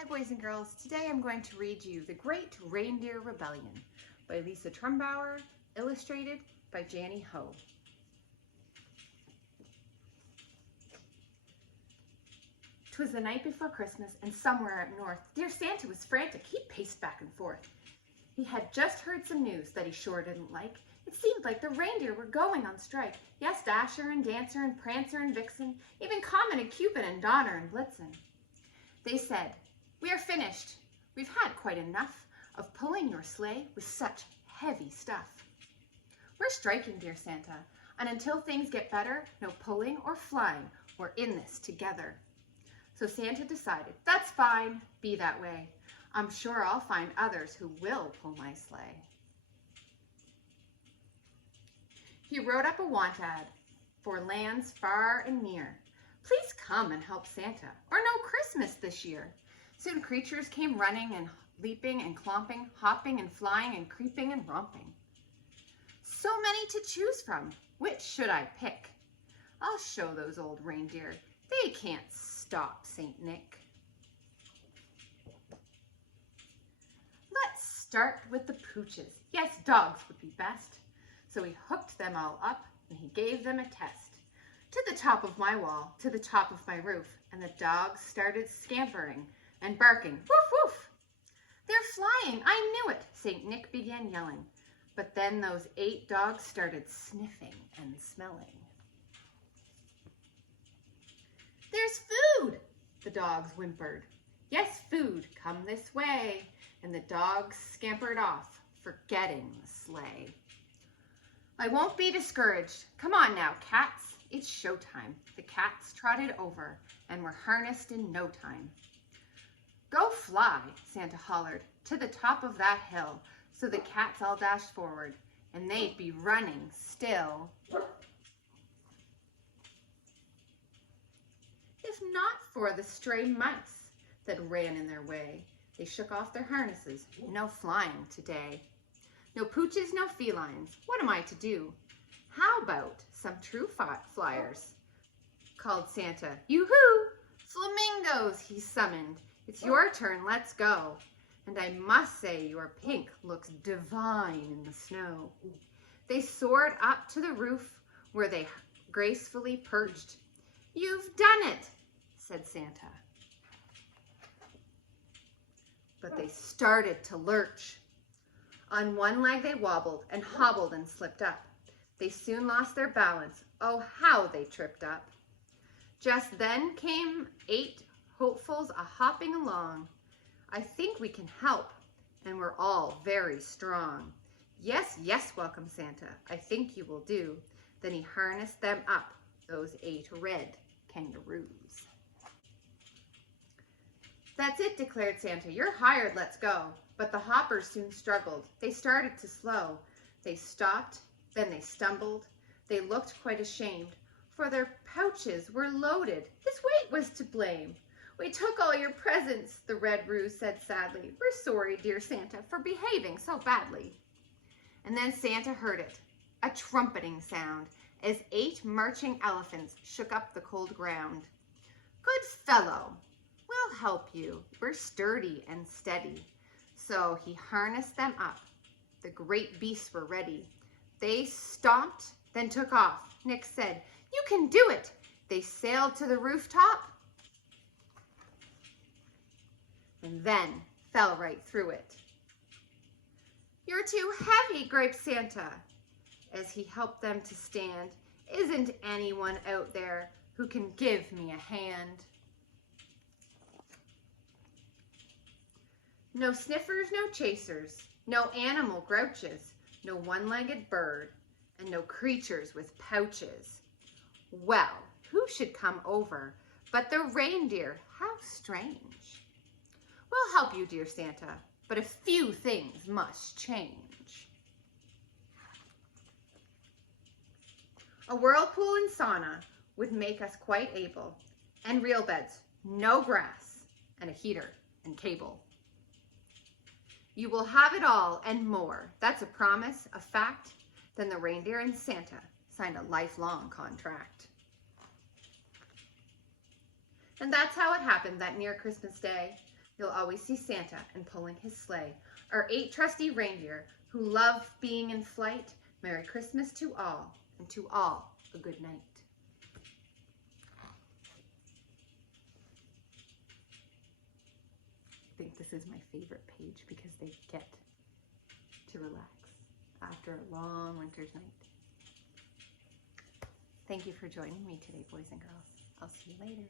Hi boys and girls, today I'm going to read you The Great Reindeer Rebellion by Lisa Trumbauer, illustrated by Janny Ho. 'Twas the night before Christmas, and somewhere up north, dear Santa was frantic. He paced back and forth. He had just heard some news that he sure didn't like. It seemed like the reindeer were going on strike. Yes, Dasher and Dancer and Prancer and Vixen, even Comet and Cupid and Donner and Blitzen. They said, "We are finished. We've had quite enough of pulling your sleigh with such heavy stuff. We're striking, dear Santa, and until things get better, no pulling or flying. We're in this together." So Santa decided, that's fine, be that way. I'm sure I'll find others who will pull my sleigh. He wrote up a want ad for lands far and near. Please come and help Santa, or no Christmas this year. Soon creatures came running and leaping and clomping, hopping and flying and creeping and romping. So many to choose from, which should I pick? I'll show those old reindeer, they can't stop Saint Nick. Let's start with the pooches. Yes, dogs would be best. So he hooked them all up and he gave them a test. To the top of my wall, to the top of my roof, and the dogs started scampering and barking, woof, woof. They're flying, I knew it, Saint Nick began yelling. But then those 8 dogs started sniffing and smelling. There's food, the dogs whimpered. Yes, food, come this way. And the dogs scampered off, forgetting the sleigh. I won't be discouraged. Come on now, cats. It's showtime. The cats trotted over and were harnessed in no time. Go fly, Santa hollered, to the top of that hill. So the cats all dashed forward, and they'd be running still. If not for the stray mice that ran in their way, they shook off their harnesses. No flying today. No pooches, no felines. What am I to do? How about some true flyers? Called Santa. Yoo-hoo! Flamingos, he summoned. It's your turn, let's go. And I must say your pink looks divine in the snow. They soared up to the roof where they gracefully perched. You've done it, said Santa. But they started to lurch. On one leg they wobbled and hobbled and slipped up. They soon lost their balance. Oh, how they tripped up. Just then came 8 hopefuls a-hopping along. I think we can help, and we're all very strong. Yes, yes, welcome Santa. I think you will do. Then he harnessed them up, those 8 red kangaroos. That's it, declared Santa. You're hired, let's go. But the hoppers soon struggled. They started to slow. They stopped, then they stumbled. They looked quite ashamed, for their pouches were loaded. This weight was to blame. We took all your presents, the red ruse said sadly. We're sorry, dear Santa, for behaving so badly. And then Santa heard it, a trumpeting sound, as 8 marching elephants shook up the cold ground. Good fellow, we'll help you. We're sturdy and steady. So he harnessed them up. The great beasts were ready. They stomped, then took off. Nick said, you can do it. They sailed to the rooftop and then fell right through it. You're too heavy, griped Santa, as he helped them to stand. Isn't anyone out there who can give me a hand? No sniffers, no chasers, no animal grouches, no one-legged bird, and no creatures with pouches. Well, who should come over but the reindeer? How strange. We'll help you, dear Santa, but a few things must change. A whirlpool and sauna would make us quite able, and real beds, no grass, and a heater and cable. You will have it all and more. That's a promise, a fact. Then the reindeer and Santa signed a lifelong contract. And that's how it happened that near Christmas Day. You'll always see Santa and pulling his sleigh. Our 8 trusty reindeer who love being in flight. Merry Christmas to all, and to all a good night. I think this is my favorite page because they get to relax after a long winter's night. Thank you for joining me today, boys and girls. I'll see you later.